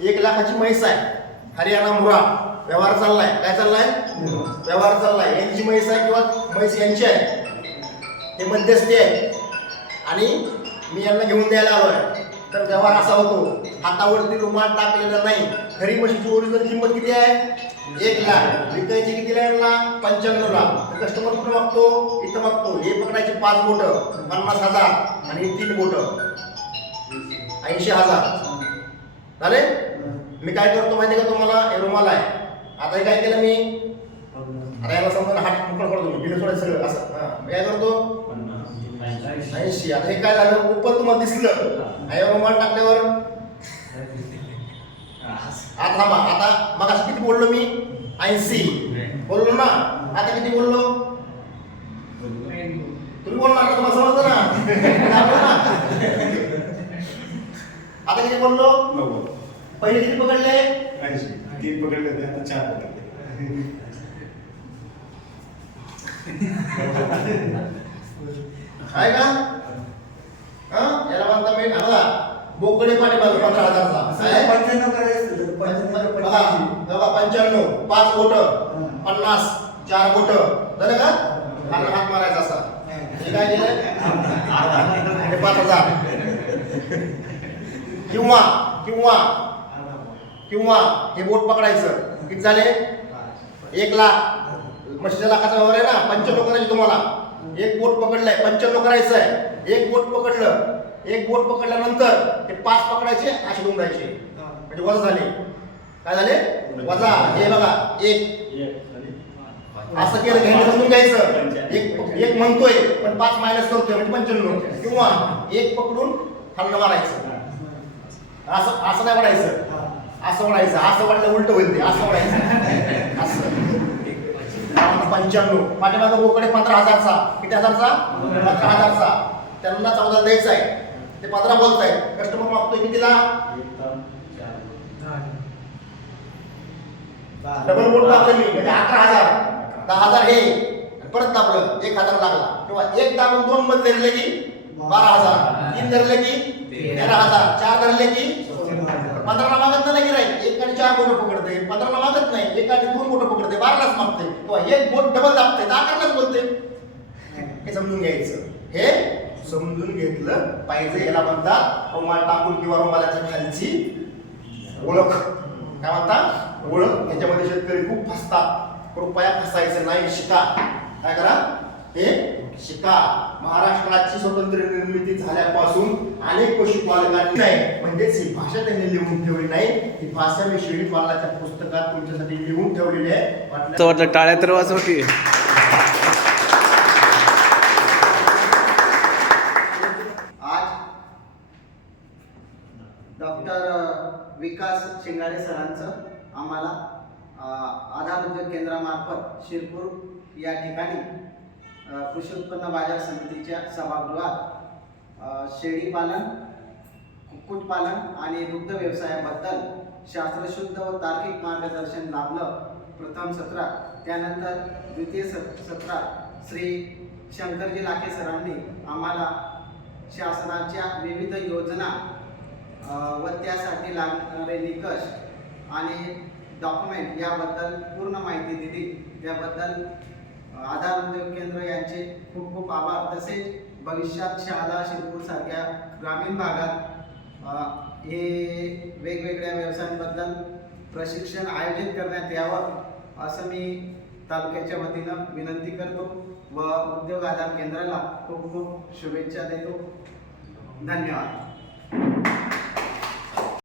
एक लाखाची म्हैस आहे. हरियाणा मुरा व्यवहार चाललाय. काय चाललाय? व्यवहार चाललाय. यांची म्हैस आहे किंवा म्हैस यांची आहे. हे मध्यस्थी आहे. आणि मी यांना घेऊन द्यायला आलोय. तर व्यवहार असा होतो. हातावरती रुमाल टाकलेला नाही. खरी म्हशीची ओरिजिनल किंमत किती आहे? एक लाख. विकायची कितीला आहे यांना? पंच्याण्णव लाख. कस्टमर कुठं मागतो? इथं मागतो. हे पकडायचे पाच बोट. पन्नास हजार. आणि हे तीन बोट. ऐंशी हजार. झाले? मी काय करतो माहिती का तुम्हाला? हे रुमाल आहे. आता हे काय केलं मी? आता याला समजा हात मोकळं करतो मी बिल सोडायचं सगळं. असं. हा. मी काय करतो? ऐंशी. आता हे काय झालं? ओपन तुम्हाला दिसलं. हे रुमाल टाकल्यावर. आता थांबा. आता मग असं किती बोललो मी? ऐंशी. बोललो ना? आता किती बोललो? तुम्ही बोलणार का? तुम्हाला समजलं ना? आता किती बोललो? नव्वद. पहिले किती पकडले? तीन पकडले ते आता चार पकडले. आहे का? हा? याला म्हणता मी बघा बोकडे पाणी बघा पंधरा हजारचा? पंच्याण्णव पाच बोट पन्नास चार बोट. झालं का? हात हात मारायचा असा. हे. काय केलं पाच हजार. किंवा किंवा किंवा हे बोट पकडायचं किती झाले? एक लाख. म्हशीच्या लाखाचा व्यवहार आहे ना पंच्याण्णव करायचे तुम्हाला. एक बोट पकडलंय पंच्याण्णव करायचं आहे एक बोट पकडलं एक बोट पकडल्यानंतर ते पाच पकडायचे असे दोन राहायचे. म्हणजे वजा झाले. काय झाले? वजा. हे बघा एक. असं केलं घ्यायचं समजून घ्यायचं. एक एक म्हणतोय पण पाच मायनस करतोय म्हणजे पंच्याण्णव. किंवा एक पकडून खाल्लं मारायचं. असं असं नाही म्हणायचं. असं म्हणायचं असं वाटलं उलट होईल ते असं म्हणायचं. असं. पंच्याण्णव. माझ्या माझा बोकडे पंधरा हजारचा. किती हजारचा? पंधरा हजारचा. त्यांना चौदा द्यायचा आहे. ते पंधरा बोलताय कस्टमर मागतोय कितीला? डबल बोट दाबलं मी. म्हणजे अकरा हजार. दहा हजार हे. परत दाबलं. एक हजार लागला. किंवा एक दाबून दोन मध्ये धरले की बारा हजार. तीन धरले की तेरा हजार. चार धरले की पंधराला मागत नाही गिराईक एक आणि चार बोट पकडते पंधराला मागत नाही. एक आणि दोन बोट पकडते बारालाच मागते किंवा एक बोट डबल दाबते अकरालाच बोलते हे समजून घ्यायचं. हे समजून घेतलं पाहिजे. याला म्हणतात रुमाल टाकून किंवा रुमालाच्या खालची ओळख. काय म्हणता? ओळख. याच्यामध्ये शेतकरी खूप फसतात. कृपया फसायचं नाही शिका. काय करा? हे शिका. महाराष्ट्राची स्वतंत्र निर्मिती झाल्यापासून अनेक पशुपालकांनी नाही म्हणजेच ही भाषा त्यांनी लिहून ठेवली नाही. ही भाषा मी शेळी पालनाच्या पुस्तकात तुमच्यासाठी लिहून ठेवलेली आहे. वाटलं- टाळ्या तर वाजव की. आज डॉक्टर विकास शिंगारे सरांचं आम्हाला आधार उद्योग केंद्रामार्फत शिरपूर या ठिकाणी कृषी उत्पन्न बाजार समितीच्या सभागृहात शेळीपालन कुक्कुटपालन आणि दुग्ध व्यवसायाबद्दल शास्त्रशुद्ध व तार्किक मार्गदर्शन लाभलं. प्रथम सत्रात त्यानंतर द्वितीय सत्रात श्री शंकरजी लाखे सरांनी आम्हाला शासनाच्या विविध योजना व त्यासाठी लागणारे निकष आणि डॉक्युमेंट याबद्दल पूर्ण माहिती दिली. त्याबद्दल आधार उद्योग केंद्र यांचे खूप खूप आभार. तसेच भविष्यात शहादा शिरपूर सारख्या ग्रामीण भागात हे वेगवेगळ्या व्यवसायांबद्दल प्रशिक्षण आयोजित करण्यात यावं असं मी तालुक्याच्या वतीनं विनंती करतो व उद्योग आधार केंद्राला खूप खूप शुभेच्छा देतो. धन्यवाद.